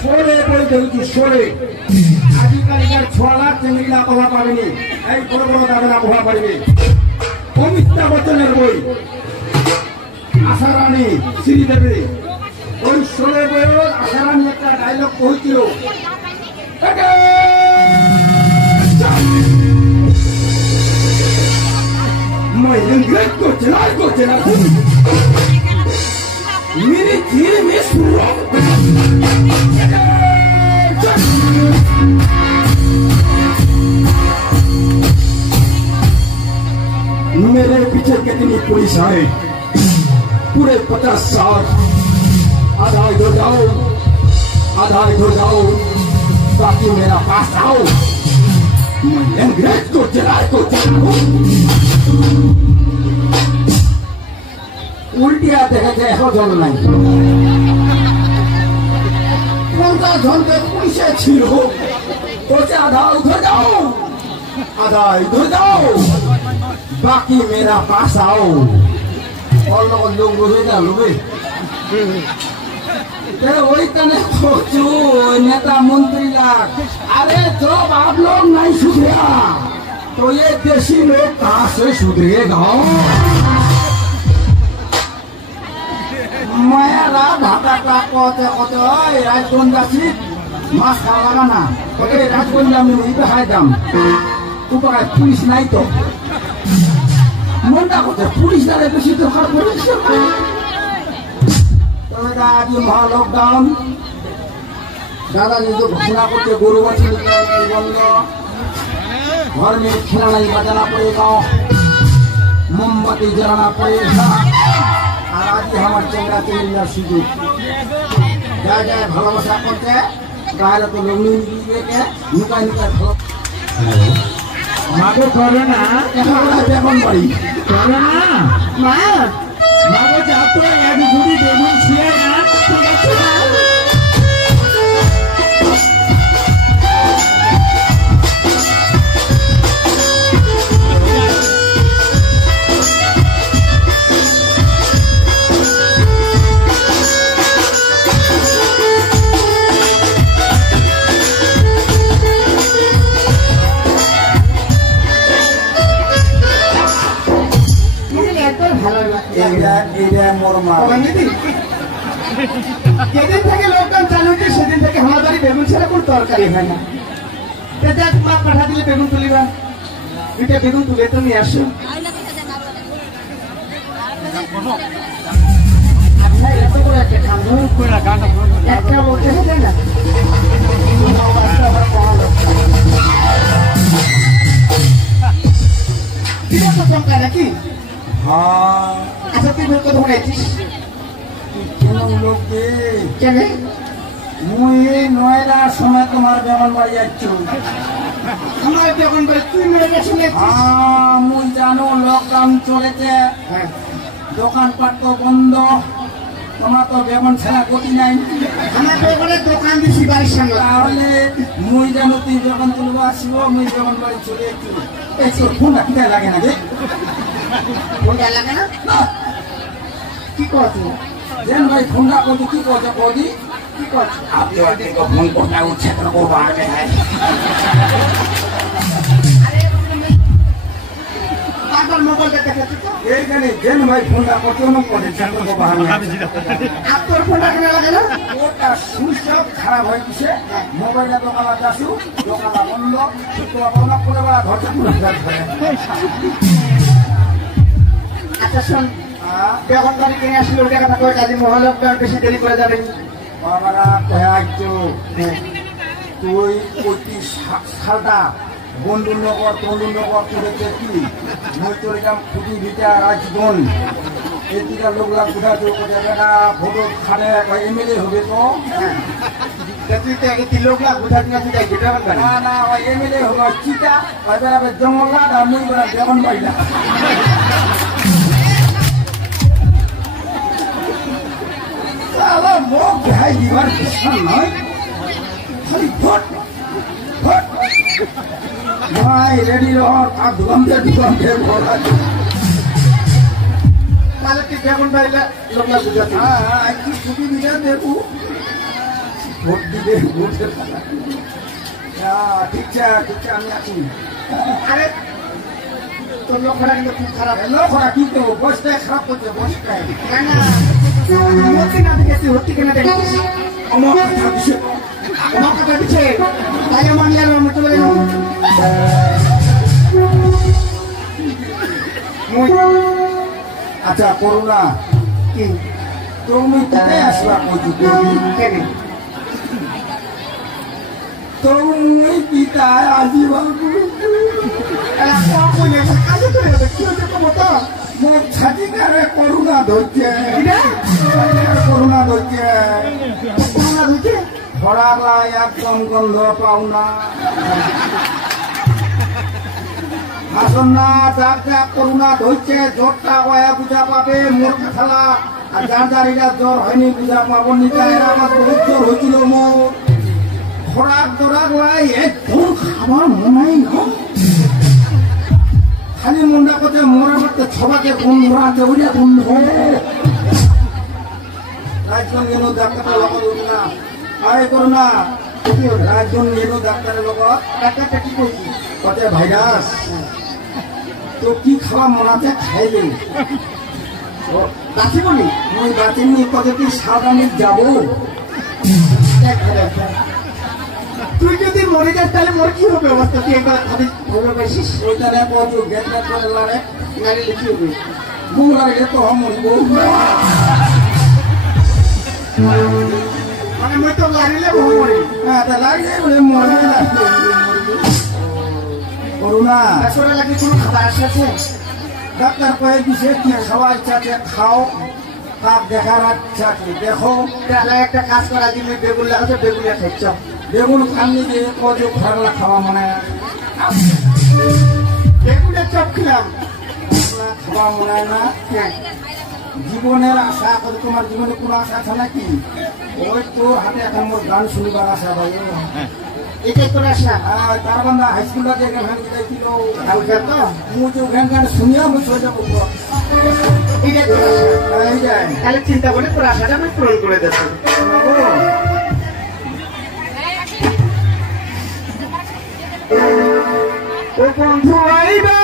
সরে বই দেখছি সরে আজকালকার ছোয়ালা চেঙ্গিলা কহা পাবেনি এই বড় বড় দাদা কহা পারবে অমিতাভ বচ্চনের বই আশারানী শ্রীদেবী ওই সরে বইয়ের আশারানী একটা ডায়লগ কইছিল मैं इंग्लिश को चला मेरे धीरे में सुनो मेरे पीछे कितनी पुलिस आए पूरे 50 साल आधा इधर जाओ बाकी मेरा पास आओ मैं इंग्लिश को चलाओ उल्टिया देखे एहो जल नहीं कोनटा जनके पुलिसे छिलो तो आधा उधर जाओ आधा इधर जाओ बाकी मेरा पास आओ और लोग बोले ना लोगे तेरे वही तने सोचो नेता मंत्री लाग अरे जब आप लोग नहीं सुधरा तो ये देशी लोग कहाँ से सुधरेगा मायारा ढाका कहते राजगंज जासी मास खा लगा ना राजगंज में वही पे खाए दाम ऊपर पुलिस नहीं तो मनटा कहते पुलिस दारे बेशी दरकार पुलिस तो आज महा लॉकडाउन दादा जी जो घोषणा करते गुरुवार बंद घर में खिलाना बजाना पड़ेगा मोमबत्ती जलाना पड़ेगा आज हमारे चेहरा चेहरा सुजुग जाए जाए भालोबासा करते ताहले तो लग्नी के नुका भालो मागो करे ना बेगन बाड़ी करे ना मागो जातो एक जुड़ी बेगन छिए ना ठीक আছে না যেদিন থেকে লকডাউন চালু হয়েছে সেদিন থেকে আমাদের বেগুন ছাড়া কোনো তরকারি হয় না মা পাঠা দিলে বেগুন তুলিবা দুইটা বেগুন তুলে তো নিয়ে আসো এত করে একটা খান একটা বলতে হবে না চমকা নাকি আচ্ছা তুই কত বানাইছিস মুই নয়টার সময় তোমার বেমন বাড়ি যাচ্ছ আমার বেমন বাড়ি তুই মুই জানো লকডাউন চলেছে দোকানপাট তো বন্ধ তোমার তো বেমন ছাড়া গতি নাই আমার বেমনের দোকান দিছি বাড়ির সামনে তাহলে মুই জানো তুই বেমন তুলব আসিব মুই বেমন বাড়ি চলে একটু ফোনটা কিনা লাগে না রে ফোনটা লাগে না কি করছো जेन भाई फोन को की कहते कोदी की कहते आप जो को फोन करता है क्षेत्र को बाहर में है अरे पागल मोबाइल देखे तो ये नहीं जेन भाई फोन को न कहते क्षेत्र को बाहर में आप तो फोन करने लगे ना ओटा स्विच ऑफ खराब है किसे मोबाइल तो काला जासु लोकाला बंद तो अपना করে বা ঘর থেকে अच्छा सुन बेगन बाड़ी किने আসলে ওটা কথা কই কাজী মহালকডাউন বেশি দেরি করে যাবে বাবারা কয়াইছো তুই কোটি সালটা বন্ধুনগর তরুণনগর তুলেছে কি মই চলে যাম খুঁটি ভিটা রাজবন এদিকে লোকলা বুঝা তো যাবে না ভোট খানে এমএলএ হবে তো তুই তো আগে 3 লোকলা বুঝা দিনা তুই যেটা বলবা না না ওই এমএলএ হবে চিটা ওইবার জঙ্গলা আর মই বড় বেগন বাইলা मोह है जीवन कृष्ण नहीं खाली भोट भाई रेडी रहो आप दुकान दे बोला मालिक की बेगन भाई लोग ना बुझाते हां की छुट्टी मिला देखो ভোট দিবে ভোটের ঠিক আছে আমি আছি। আরে তোর লক্ষ্যটা কিন্তু খুব খারাপ। লক্ষ্যটা কি করবো? বসটায় খারাপ করছে বসটায়। না দেখেছি হচ্ছে কিনা দেখেছি আমার কথা দিচ্ছে আমার কথা দিচ্ছে তাই আমার নিয়ে আমি চলে গেলাম। আচ্ছা করুণা কি তুমি কোথায় আসবা কইছি কেন তুমি পিতায় আসিবা মোট ছাতিকারে করুণা ধরছে করুণা ধরছে করুণা ধরছে ভরালা একদম গন্ধ পাও না আসন না ডাক্তার করুণা ধরছে জ্বরটা হয়ে বুঝা পাবে মোর খেলা আর যার যার এটা জ্বর হয়নি বুঝা পাবো নিটা এরা আমার বহুত জ্বর হয়েছিল মোর খোরাক দরাক লাই একদম খাবার মনে না খালি মনটা কোথায় মরা করতে ছবাকে বন্ধ আছে বুঝে বন্ধ রাজন গেল ডাক্তারটা লগত না আরে করো না রাজন গেল ডাক্তারের লগত ডাক্তারটা কি করছি কতে ভাইরাস তো কি খাওয়া মনাতে খাইলে বাঁচি বলি ওই বাঁচিনি কত কি সাবধানে যাবো তুই যদি মরে যাস তাহলে মোর কি হবে অবস্থা তুই একবার খবর পাইছিস ওইটা রে কত গেট করে লারে গাড়ি লিখি হবে গুমরারে তো মরিব মানে মই তো লারিলে বহু মরি হ্যাঁ তা লারিলে বলে মরে না করুণা আসলে লাগি কোনো খাবার আছে ডাক্তার কয়ে দিছে কি খাওয়া ইচ্ছা আছে খাও কাপ দেখার ইচ্ছা আছে দেখো তাহলে একটা কাজ করা দিলে বেগুন লাগাতে বেগুনে খাইছ বেগুন খাননি যে কত ভাগলা খাওয়া মনে বেগুনের চপ খেলাম খাওয়া মনে হয় না জীবনের আশা করে তোমার জীবনে কোনো আশা আছে নাকি ওই তোর হাতে এখন মোর গান শুনবার আশা ভাই এটাই তোর আশা তার বান্ধা হাই স্কুলটা যে গান গেছিল হালকা তো মু যে গান শুনিয়া মুই চলে যাবো এইটাই তোর আশা এইটাই তাহলে চিন্তা করে তোর আশাটা আমি পূরণ করে দেবো ও বন্ধু আইবা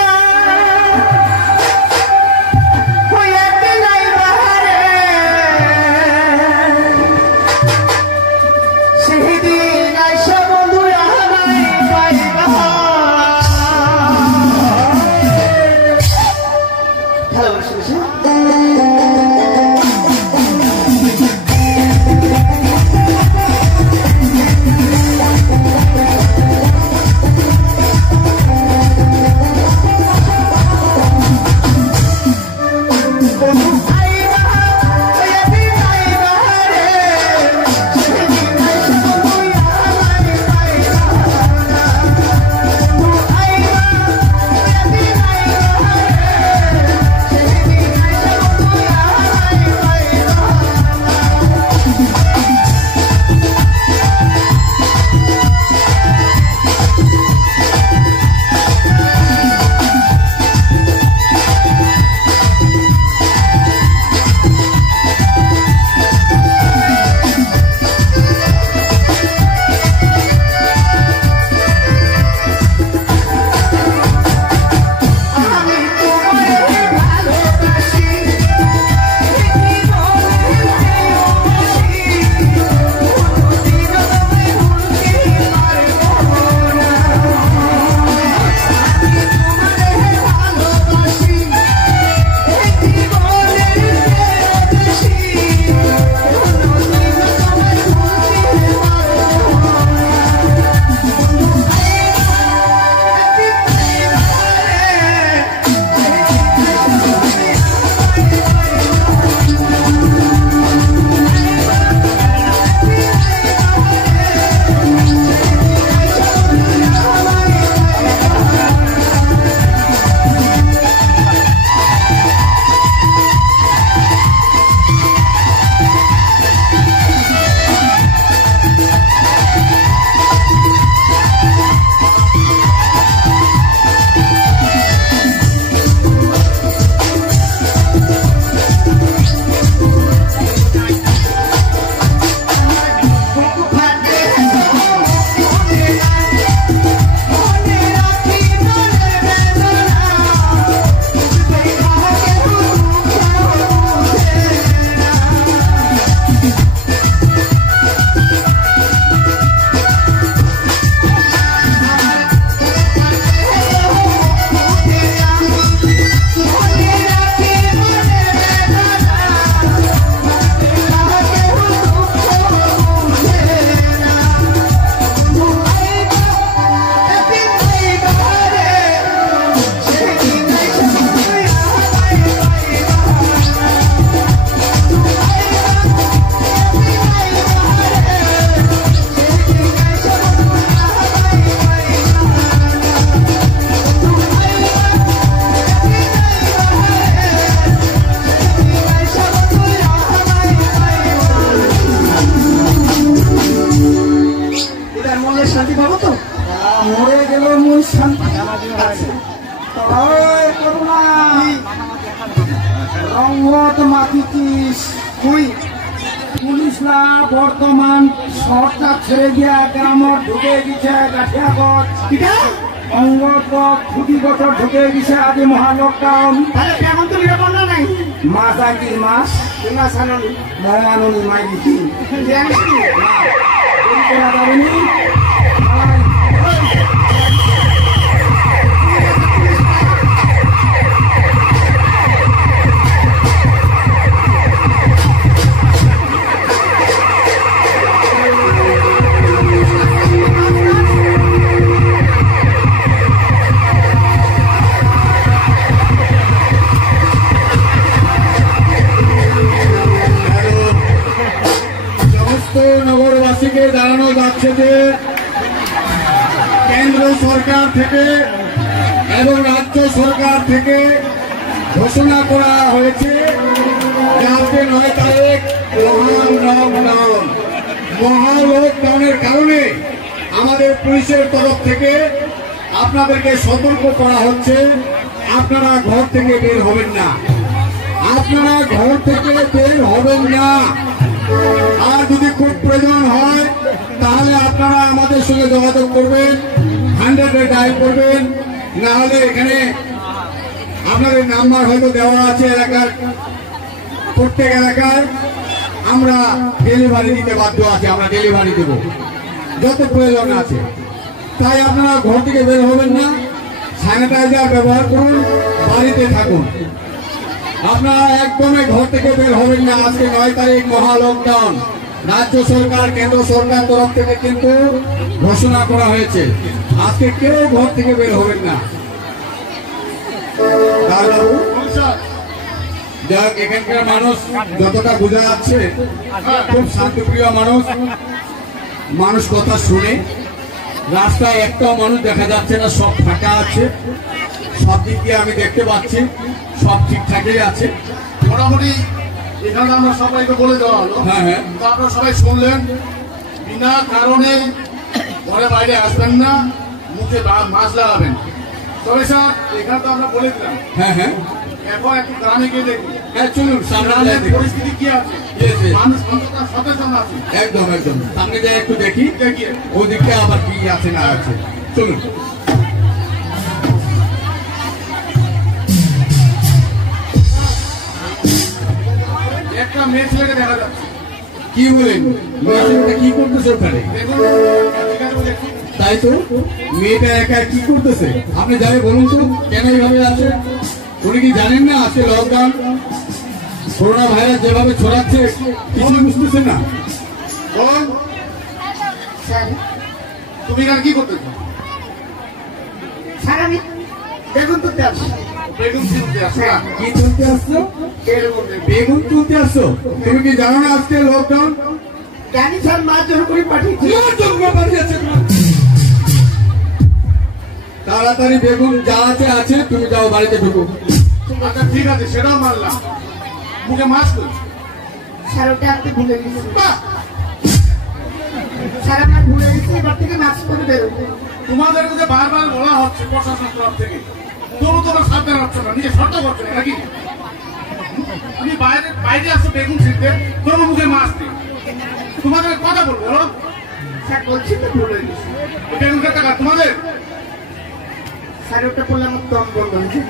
পাবো তো? মরে গেলে মুই শান্তি। ওই করুণা রঙ্গত মাতিছিস তুই পুলিশ না বর্তমান শহরটা ছেড়ে দিয়া গ্রামত ঢুকে গেছে গাঠিয়াগত কিটা অঙ্গত খুঁটিগত ঢুকে গেছে আদি মহালকডাউন। তাহলে কেমন তো নিরাপদ না নাই? মাস আনছিস মাস মাছ আনুনি মহানুনি মাই দিছি জানিস কি? করা যাবেনি। নগরবাসীকে জানানো যাচ্ছে যে কেন্দ্র সরকার থেকে এবং রাজ্য সরকার থেকে ঘোষণা করা হয়েছে যে আজকে 9 তারিখ মহালকডাউনের কারণে আমাদের পুলিশের তরফ থেকে আপনাদেরকে সতর্ক করা হচ্ছে, আপনারা ঘর থেকে বের হবেন না, আপনারা ঘর থেকে বের হবেন না। আর যদি খুব প্রয়োজন হয় তাহলে আপনারা আমাদের সঙ্গে যোগাযোগ করবেন, 100-এ ডায়াল করবেন, না হলে এখানে আপনাদের নাম্বার হয়তো দেওয়া আছে এলাকার প্রত্যেক এলাকায়, আমরা ডেলিভারি দিতে বাধ্য আছি, আমরা ডেলিভারি দেব যত প্রয়োজন আছে। তাই আপনারা ঘর থেকে বের হবেন না, স্যানিটাইজার ব্যবহার করুন, বাড়িতে থাকুন, আপনারা একদমই ঘর থেকে বের হবেন না। আজকে 9 তারিখ মহা লকডাউন, রাজ্য সরকার কেন্দ্র সরকার তরফ থেকে কিন্তু ঘোষণা করা হয়েছে, আজকে কেউ ঘর থেকে বের হবেন না। যাক, এখানকার মানুষ যতটা বোঝা যাচ্ছে খুব শান্তপ্রিয় মানুষ, মানুষ কথা শুনে। রাস্তায় একটাও মানুষ দেখা যাচ্ছে না, সব ফাঁকা আছে, সব দিক দিয়ে আমি দেখতে পাচ্ছি সব ঠিকঠাকই আছে মোটামুটি। এখানে আমরা সবাইকে বলে দেওয়া হলো, হ্যাঁ হ্যাঁ, আপনারা সবাই শুনলেন, বিনা কারণে ঘরে বাইরে আসবেন না, মুখে মাস্ক লাগাবেন। তবে স্যার এখানে তো আমরা বলে দিলাম, হ্যাঁ হ্যাঁ এখন একটু গ্রামে গিয়ে দেখি হ্যাঁ, চলুন সামনে গ্রামের দেখি। পরিস্থিতি কি আছে, Yes, yes. মানুষ কতটা সচেতন আছে একদম একদম সামনে যাই একটু দেখি, দেখিয়ে। ওই দিকটা আবার কি আছে না আছে, চলুন। একটা মেয়ে ছেলেকে দেখা যাচ্ছে, কি বলেন, মেয়েটা কি করতেছে ওখানে? দেখুন ঠিক আছে দেখুন। তাই তো, মেয়েটা একা কি করতেছে আপনি যাবে বলুন তো, কেন এইভাবে আছে? উনি কি জানেন না আজকে লকডাউন, করোনা ভাইরাস যেভাবে ছড়াচ্ছে কিছুই বুঝতেছেন না? বল, স্যার তুমি এখানে কি করতেছো? স্যার আমি বেগুন তুলতে আসছি। বেগুন কিনতে আসো না? কি তুলতে আসছো? বেগুন দেখুন। বেগুন তুলতে আসছো? তুমি কি জানো না আজকে লকডাউন? জানি স্যার, মা জোর করে পাঠিয়েছে। তাড়াতাড়ি বেগুন যা আছে আছে, তুমি যাও বাড়িতে ঢুকো। আচ্ছা ঠিক আছে, সেটাও মানলাম, মুখে মাস্ক করি। স্যার ওটা আপনি ভুলে গেছেন। বাহ, স্যার আমার ভুলে গেছি, এবার থেকে মাস্ক করে বেরোবে। তোমাদেরকে যে বারবার বলা হচ্ছে প্রশাসন তরফ থেকে, তবু তোমরা সাবধান হচ্ছে না, নিজে শর্ত করছো না নাকি? তুমি বাইরে বাইরে আসছো বেগুন ছিঁড়তে, তোমার মুখে মাস্ক নেই, তোমাদের কথা বলবো বলো? স্যার বলছি তো ভুলে গেছি। ওই বেগুন টাকা তোমাদের? স্যার ওটা বললে আমার দম বন্ধ হয়েছে।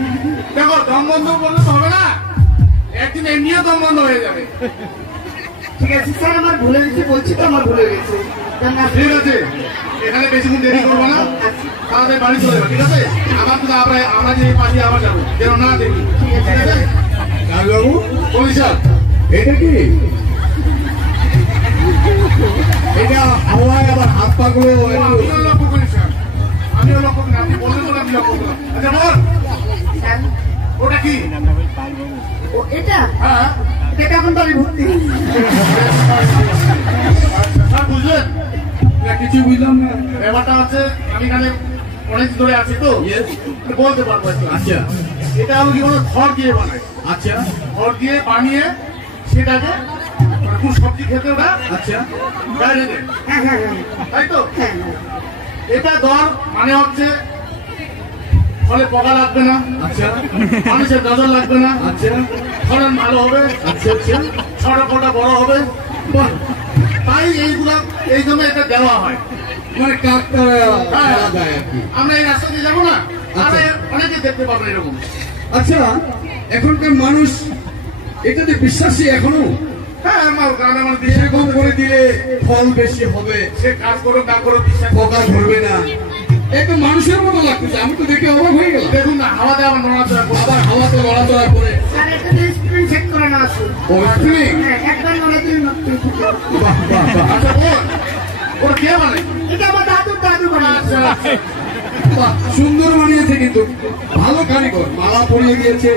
দেখো, দম বন্ধ বললে তো হবে না, একদিন এমনিও দম বন্ধ হয়ে যাবে। ঠিক আছে স্যার, আমার ভুলে গেছি, বলছি তো আমার ভুলে গেছে। ঠিক আছে, এখানে বেশিক্ষণ দেরি করবো না, তাড়াতাড়ি বাড়ি চলে যাবো, ঠিক আছে? আবার কিন্তু আমরা যে পাশে আবার যাবো, যেন না দেখি, ঠিক আছে? বাবু, পরিষ্কার এটা কি? এটা হাওয়ায় আবার হাত পা গুলো আমিও লক্ষ্য করি স্যার, আমিও লক্ষ্য করি, আপনি বললেন বলে আমি লক্ষ্য করলাম। আচ্ছা বল, স্যার ওটা কি? ও এটা হ্যাঁ, এটা এখন বাড়ি ভর্তি। স্যার বুঝলেন? কিছু বুঝলাম না। ব্যাপারটা হচ্ছে, আমি এখানে অনেক ধরে আছি তো, Yes. বলতে পারবো একটু। আচ্ছা এটা আমি কি কোনো খড় দিয়ে বানাই, আচ্ছা খড় দিয়ে বানিয়ে সেটাকে মানে কোন সবজি খেতে ওটা আচ্ছা, বাইরে দেয়, হ্যাঁ হ্যাঁ হ্যাঁ তাই তো? হ্যাঁ হ্যাঁ। এটা দর মানে হচ্ছে ফলে পকা লাগবে না, আচ্ছা মানুষের নজর লাগবে না, আচ্ছা ফলন ভালো হবে, আচ্ছা আচ্ছা সড়কটা বড় হবে। বাহ, তাই এইগুলা এই জন্য এটা দেওয়া হয়। মানে কাকটা হ্যাঁ, দেওয়া যায় আর কি। আমরা এই রাস্তা দিয়ে যাবো না, আচ্ছা। অনেকে দেখতে পাবেন এরকম। আচ্ছা, এখনকার মানুষ এটাতে বিশ্বাসী এখনো? হ্যাঁ, আমার গ্রামের মানুষ বিশ্বাস এরকম করে দিলে ফল বেশি হবে, সে কাজ করো না করো বিশ্বাস পোকা ধরবে না, একদম মানুষের মতো লাগতেছে। আমি তো দেখে অবাক হয়ে গেলাম। দেখুন না, হাওয়াতে আবার নড়াচড়া করো। আবার হাওয়াতে লড়াচড়া করে। স্যার এটা তো স্ক্রিন চেক করে না আছে ও স্প্রিং, একবার মনে দিন বাহ বাহ বাহ, আচ্ছা বোন, ওরা কে মানে? এটা আমার দাদু বানিয়েছে। আচ্ছা, বাহ, সুন্দর বানিয়েছে কিন্তু, ভালো কারিগর, মালা পরিয়ে দিয়েছে।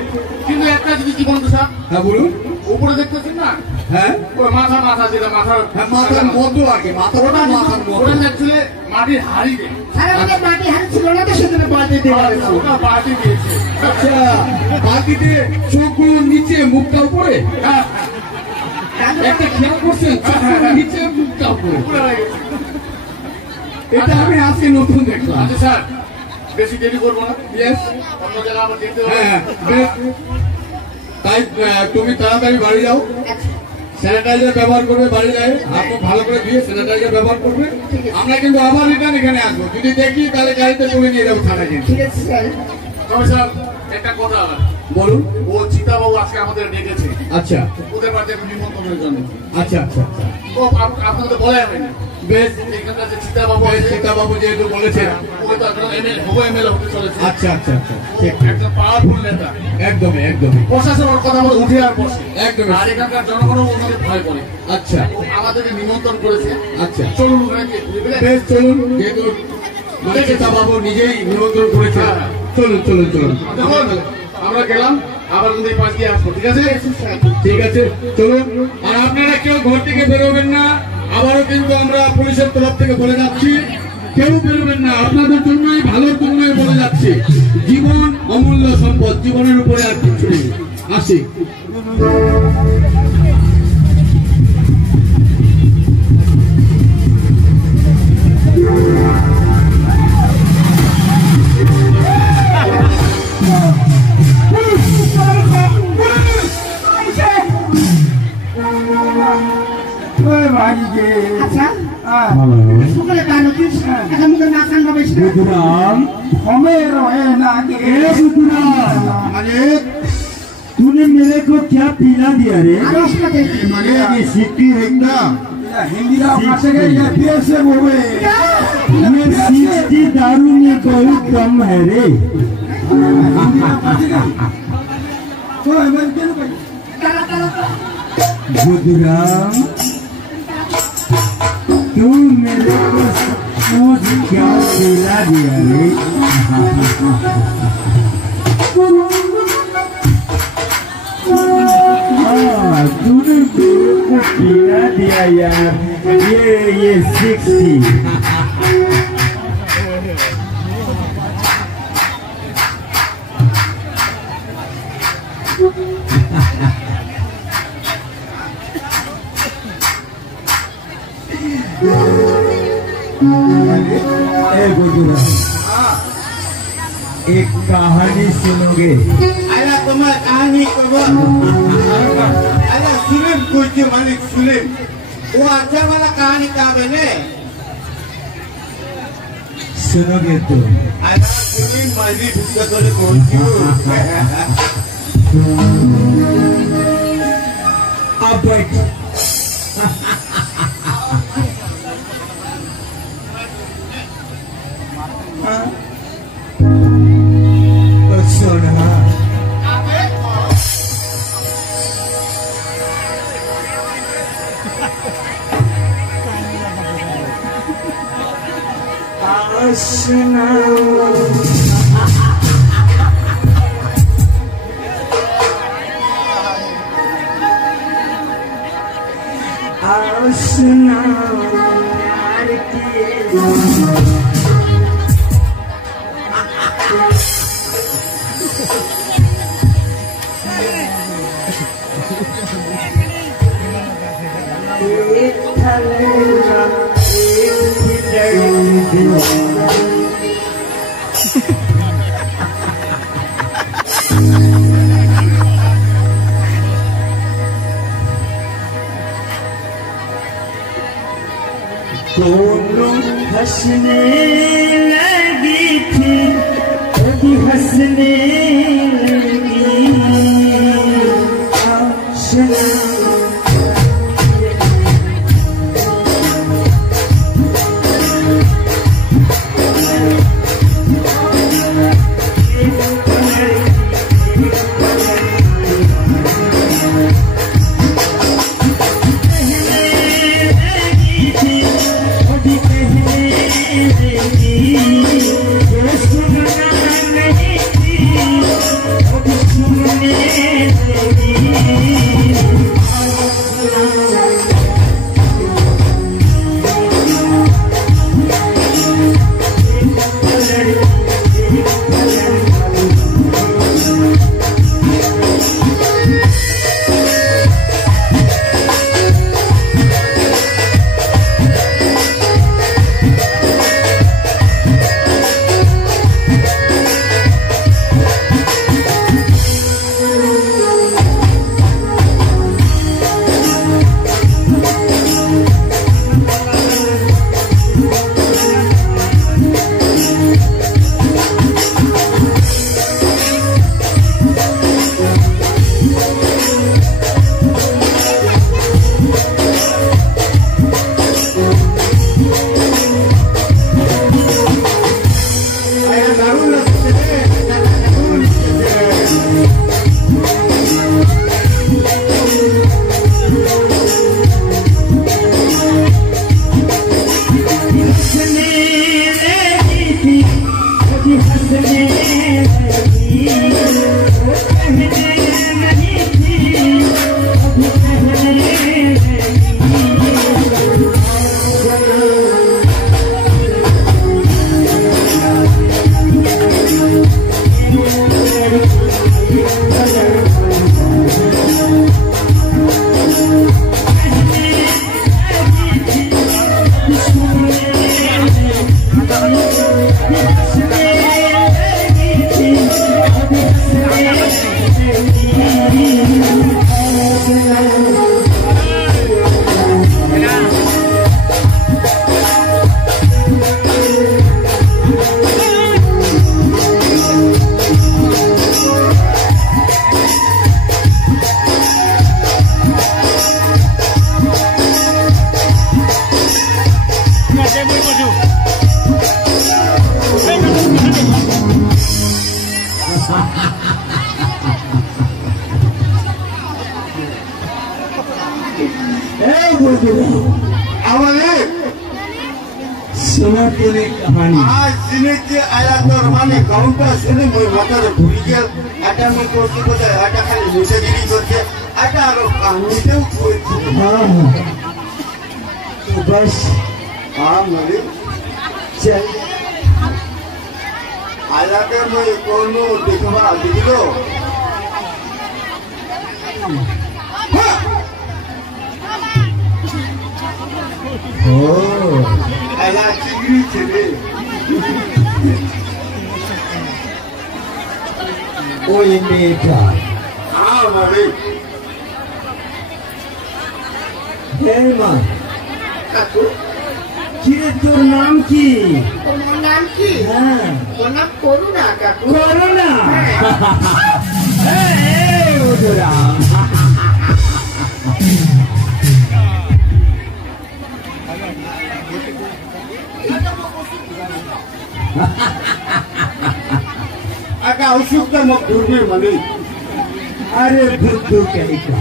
কিন্তু একটা জিনিস কি বলতো স্যার, হ্যাঁ বলুন। উপরে দেখতেছেন না, হ্যাঁ ওরা মাথা যেটা মাথার হ্যাঁ, মাথার মতো আর কি, মাথা ওটা মাথার মতো। ওটা অ্যাকচুয়ালি মাটির হাড়ি দেয়। স্যার আমাদের মাটি হাত ছিল না তো সেজন্য বাড়িতে দেওয়া হয়েছে। ওটা বাটি দিয়েছে। আচ্ছা, বাকিতে চোখগুলো নিচে, মুখটা উপরে। হ্যাঁ, একটা খেয়াল করছেন, চোখগুলো নিচে, মুখটা উপরে। উপরে হয়ে গেছে। এটা আমি আজকে নতুন দেখলাম। আচ্ছা স্যার, বেশি দেরি করবো না, Yes, অন্য জায়গায় আবার দেখতে হবে। হ্যাঁ বেশ। তাই তুমি তাড়াতাড়ি বাড়ি যাও, স্যানিটাইজার ব্যবহার করবে, বাড়ি যায় হাত মুখ ভালো করে দিয়ে স্যানিটাইজার ব্যবহার করবে। আমরা কিন্তু আবার রিটার্ন এখানে আসবো, যদি দেখি তাহলে গাড়িতে তুলে নিয়ে যাবো থানায় কিন্তু। ঠিক আছে স্যার। তবে স্যার একটা কথা, বলুন। ও চিতাবাবু আজকে আমাদের ডেকেছে আচ্ছা ওদের বাড়িতে নিমন্ত্রণের জন্য। আচ্ছা আচ্ছা আচ্ছা, ও আপনাদের বলা হয়নি, বেশ। এখানকার যে চিতাবাবু বেশ, আছে, সীতাবাবু যেহেতু বলেছেন। ও তো একজন এমএলএ হতে চলেছে। আচ্ছা আচ্ছা আচ্ছা, ও ঠিক, একজন পাওয়ারফুল নেতা। একদমই একদমই। প্রশাসন ওর কথা বলে উঠে আর বসে, একদমই। আর এখানকার জনগণও ওকে ভয় করে। আচ্ছা ও আমাদেরকে নিমন্ত্রণ করেছে। আচ্ছা, চলুন ওখানে গিয়ে ঘুরে ফিরে। বেশ চলুন, যেহেতু মানে সীতাবাবু নিজেই নিমন্ত্রণ করেছে, চলুন চলুন চলুন। দেখুন, আমরা গেলাম, আবার কিন্তু এই পাশ দিয়ে আসবো, ঠিক আছে? ঠিক আছে, চলুন। আর আপনারা কেউ ঘর থেকে বেরোবেন না, আবারও কিন্তু আমরা পুলিশের তরফ থেকে বলে যাচ্ছি, কেউ বেরোবেন না, আপনাদের জন্যই, ভালোর জন্যই বলে যাচ্ছি। জীবন অমূল্য সম্পদ, জীবনের উপরে আর কিছু নেই। আসি। আচ্ছা সকালে গান হচ্ছিস এখন মুখে না খান হবে तूने मेरे को क्या पिला दिया रे? আরো সাথে मगे ये सिक्की रहेगा, हिंदी से बोले ये सिक्की दारू में बहुत कम है रे। बुधराम, तू मेरे को कुछ क्या पिला दिया रे? तूने मेरे को पिला दिया यार, ये 60। एक कहानी सुनोगे? अरे तुम्हारा कहानी करो अरे सुलेम कुछ मालिक सुलेम वो अच्छा वाला कहानी का बने सुनोगे तो? अरे सुलेम मर्जी भूखा करे कौन क्यों अब बैठ। सुन हाँ, सुना प्यार किए दोनों हंसने लगी थी, कभी हंसने लगी आशना। सोनापुरी कहानी आज जिने जे आया तो माने काउंटा सुने মই মাথাতে ঘুরি গেল এটা মই করতে বলে এটা খালি মুসাগিরি করছে এটা আর কাহিনীতেও কইছে तो बस মানে चल আলাদা মই কোনো দেখবা দিলো ओ আলা চিংড়ি ছেলে ওই মেয়েটা মানে হে মা কাকু কিরে তোর নাম কি? তোমার নাম কি? হ্যাঁ ওর নাম করুণা কাকু। করোনা এই ওরা আকা অসুখটা মুখ ঘুরবে মানে আরে বুদ্ধু কেলিকা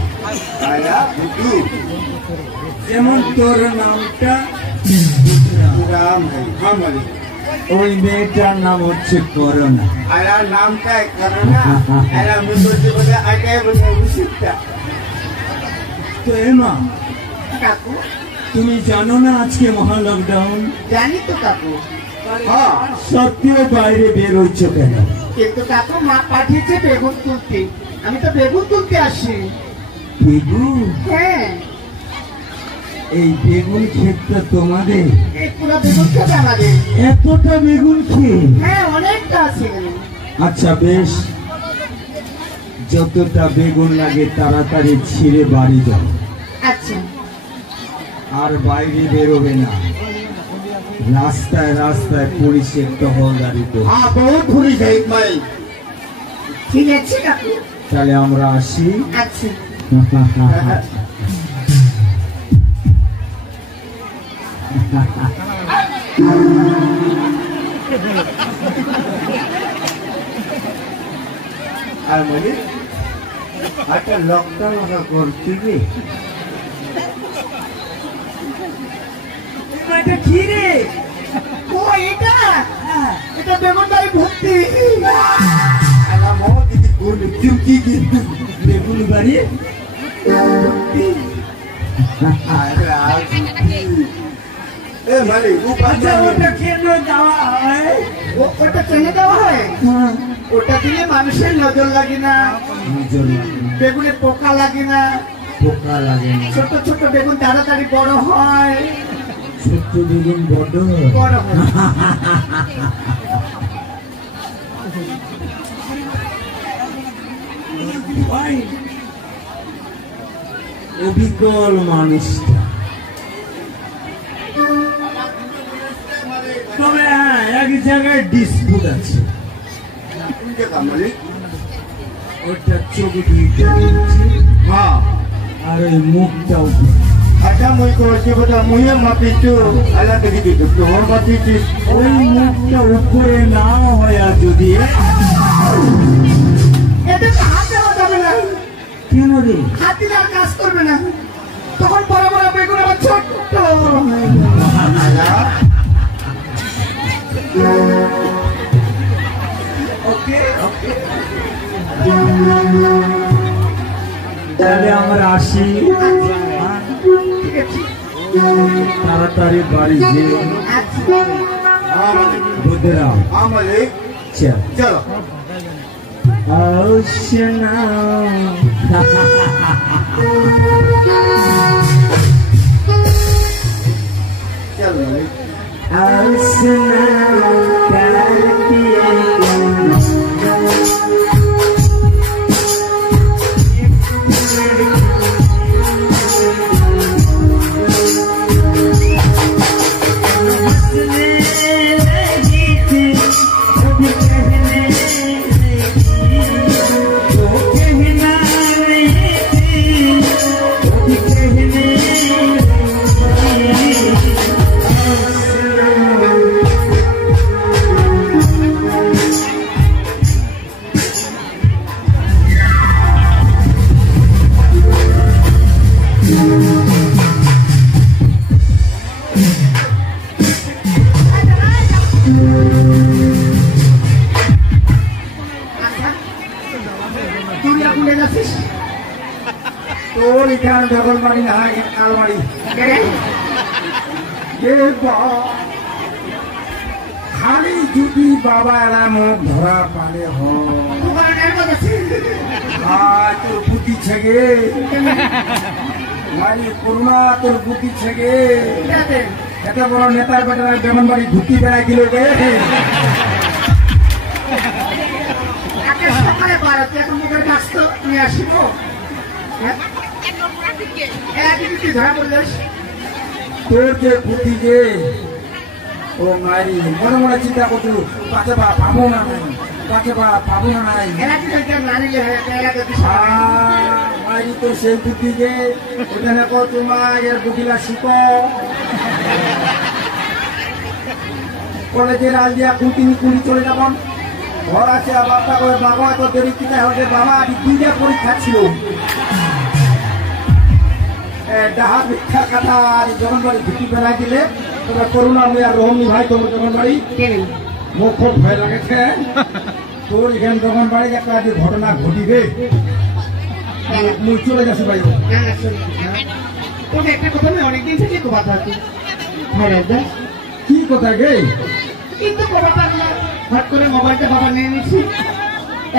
আলা বুদ্ধু যেমন তোর নামটা রাম হ্যাঁ মানে ওই মেয়েটার নাম হচ্ছে করোনা। আলা নামটা করোনা আলা মুসলতে বলে আগে বলে অসুখটা তো এ মা কাকু তুমি জানো না আজকে মহা লকডাউন? জানি তো কাকু, হ্যাঁ সত্যিও বাইরে বের হচ্ছে কেন? কিন্তু কাকু মা পাঠিয়েছে বেগুন তুলতে, আমি তো বেগুন তুলতে আসি। বেগুন? হ্যাঁ এই বেগুন ক্ষেতটা তোমাদের? এই পুরো বেগুন খেতে আমাদের। এতটা বেগুন খেয়ে? হ্যাঁ অনেকটা আছে। আচ্ছা বেশ, যতটা বেগুন লাগে তাড়াতাড়ি ছিঁড়ে বাড়ি যাও, আচ্ছা আর বাইরে বেরোবে না। রাস্তায় রাস্তায় পুলিশের টহলদারি তো। हाँ बहुत पुलिस है भाई। ঠিক আছে কাকু। তাহলে আমরা আসি। আচ্ছা আর বলি একটা লকডাউন ওটা করছি কি এটা কি রে? ও এটা এটা বেগুনবাড়ি ভর্তি। আলা মো দিদি কোন চুকি কি বেগুন বাড়ি এ মানে ও আচ্ছা ওটা কেন দেওয়া হয়? ওটা কেন দেওয়া হয়? ওটা দিলে মানুষের নজর লাগে না, নজর লাগে না, বেগুনে পোকা লাগে না, পোকা লাগে না, ছোট ছোট বেগুন তাড়াতাড়ি বড় হয়। ছোট্ট বেগুন বড় বড় হয়। ভাই, অবিকল মানুষটা। তবে হ্যাঁ এক জায়গায় ডিসপুট আছে। কোন জায়গা মানে ওটা চোখ দুইটা দিচ্ছে হ্যাঁ আর ওই মুখটাও। আচ্ছা মই করছি কথা মুইয়ে মাপিছু আলা দেখি দিত তোর মাপিছি ওই মুখটা উপরে না হয় যদি এতে তো হাত দেওয়া যাবে না, কেন রে? হাত দিলে আর কাজ করবে না, তখন বড় বড় বেগুন আবার ছোট্ট হয়ে যাবে। আলা ওকে ওকে তাহলে আমরা আসি। ঠিক আছে তাড়াতাড়ি বাড়ি যে আচ্ছা বুধরাম আমলে চল চলো ওশনা চলো ওশনা কাটিয়ে তুই এখন যাচ্ছিস তোর এখানে জগল বাড়ি না কালবাড়ি খালি যদি বাবা এরা মুখ ধরা পারে তোর বুদ্ধি ছেগে মারি করুণা তোর বুদ্ধি ছেগে এত বড় নেতার বেটারা বেমন বাড়ি ঘুরতে বেড়াই দিল গে সকালে বাড়াতে এখন মুখের কাজ তো নিয়ে আসিব ধরা পড়লিস তোর যে বুদ্ধি যে ও মারি মনে মনে চিন্তা করছো পাশে বা পাবো না নাই পাশে বা পাবো না নাই মারি তো সেই বুদ্ধি যে ওখানে তোমার এর বুদ্ধিলা শিখো কলেজের আল দিয়া কুলি চলে যাবন ঘর আছে আবার বাবা এত দেরি কিনা হচ্ছে বাবা আজ 2টা পরীক্ষা ছিল ডাহা মিথ্যা কথা আর যখন বাড়ি ঘুটি বেড়াই দিলে তোমরা করুণা আর রোহনী ভাই তোমার যখন বাড়ি মুখ খুব ভয় লাগেছে তোর এখানে যখন বাড়ি একটা যে ঘটনা ঘটিবে মুই চলে গেছে ভাই একটা কথা আমি অনেকদিন থেকে কথা কি কথা গে কিন্তু বাবা পারলাম হট করে মোবাইলটা বাবা নিয়ে নিচ্ছি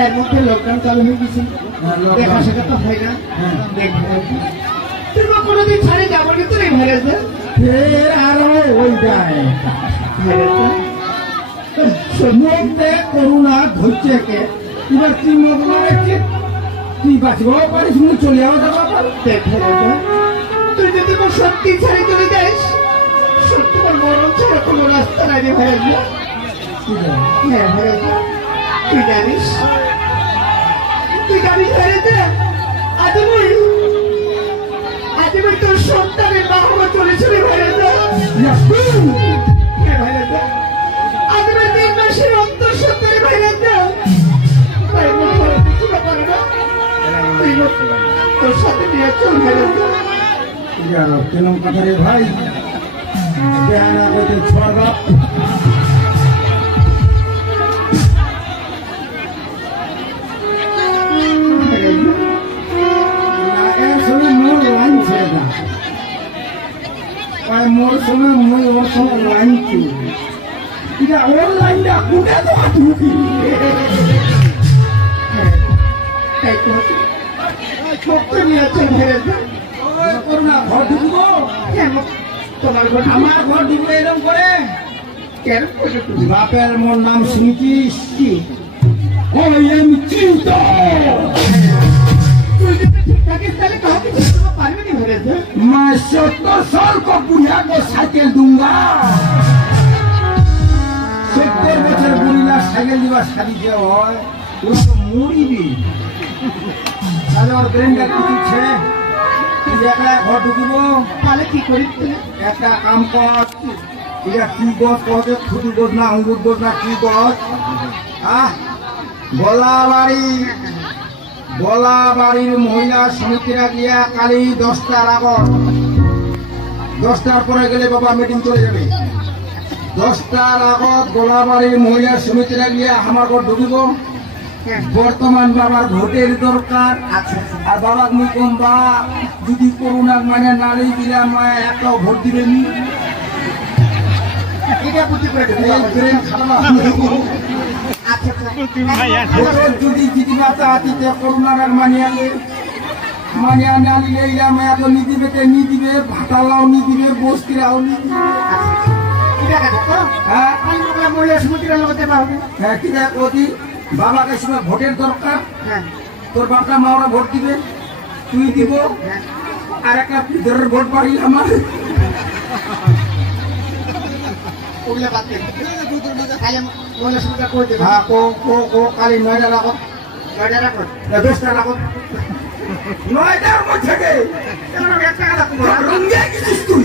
এর মধ্যে লকডাউন চালু হয়ে গেছে দেখা সেটা তো হয় না তুমি কোনোদিন ছাড়ে যাবো কিন্তু এই ভাইরাসে ফের আরো ওই যায় মুখে করুণা ধরছে কে এবার তুই মুখ মারাচ্ছে তুই বাঁচবো পারিস মুখ চলে যাওয়া যাবো তুই যদি সত্যি ছাড়ে চলে যাস সত্যি মরণ ছাড়া কোনো রাস্তা নাই রে ভাই। হ্যাঁ ভাই, তুই জানিস ভাই আজকে তোর সন্তানের মা হওয়া চলেছিল ভাই। হ্যাঁ ভাই, আজকে 3 মাসের অন্তর সন্তানের ভাই ভাই পারে না, তোর সাথে নিয়ে চল ভাই। কেন কথা রে ভাই, দেহানা কইতে ছড় বাপ মোর সঙ্গে মই ওর সঙ্গে লাইন ছিল, ওর লাইনটা কুটে দেওয়া ঢুকি ঘর ঢুকবো। তোমার ঘর আমার ঘর ঢুকবে এরকম করে কেন? বাপের মোর নাম শুনেছিস কি? ওই আমি চিন্তা তুই যদি ঠিক থাকিস তাহলে কাউকে চিনতে পারবি না ঘরে। मैं 70 साल को बुढ़िया को साइकिल दूंगा। 70 বছর বুড়িলা সাইকেল দিবা শাদি যে হয় ওরা তো মরিবি। তাহলে ওর ব্রেনটা কিছু ছে তুই একলা ঘর ঢুকিব। তাহলে কি করি? একটা কাম কর, এটা কি গছ কছে খুঁটি গোছ না অঙ্গুর গোছ না কি গছ? গলাবাড়ির মহিলা সমিতিরা গিয়া কালি 10টার আগত, 10টার পরে গেলে বাবা মিটিং চলে যাবে। 10টার আগত গলাবাড়ির মহিলা সমিতিরা গিয়া আমার ঘর ঢুকিব। বর্তমান বাবার ভোটের দরকার, আর বাবা মুই কম বা যদি করুণার মানে নারী দিলাম একটাও ভোট দিবেনি। এটা বুদ্ধি করে দেবে। যদি জিজ্ঞাসা আতিতে করুণার মানিয়া না নিলে ইলাম এত নি দিবে তে নি দিবে, ভাতালাও নি দিবে, বস্তিরাও নি দিবে। হ্যাঁ মহিলা সমিতিরা লোকতে পারবে। হ্যাঁ ঠিক আছে, অতি বাবাকে সময় ভোটের দরকার, হ্যাঁ তোর বাপটা মাওরা ভোট দিবে, তুই দিব, আর একটা ভিতরের ভোট বাড়ি আমার। ওগুলা বাদ দে। তাহলে মহিলা সমিতিরা করে দেবে। হ্যাঁ কো কালি 9টা রাখো, 9টা রাখো, 10টা রাখো, 9টার মধ্যে একটা কথা তুমি রঙ্গে গেছিস তুই।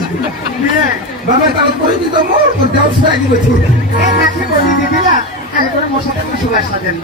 বাবা তাহলে করে দিত মোর তোর দেওয়াই দিবে তুই। এক রাখে করে দিতে দিলা, আগে করে মশাতে সুবাস সাজেন।